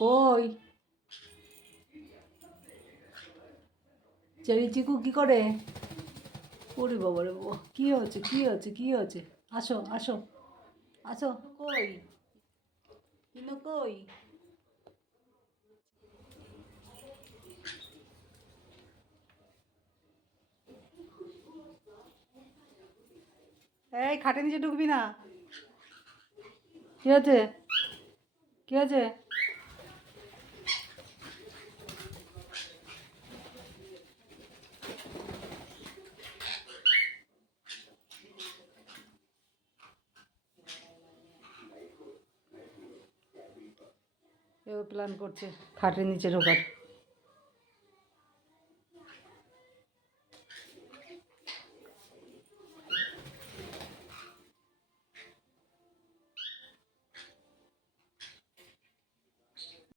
কই চেরি চিকু কি করে? ওরে বাবা রে বাবা, কি হচ্ছে কি হচ্ছে কি হচ্ছে? আসো আসো আসো। কই ইনো কই? এই খাটে নিচে ঢুকবি না। কি আছে? কি আছে? এও প্ল্যান করছে খাটের নিচে ঢোকার।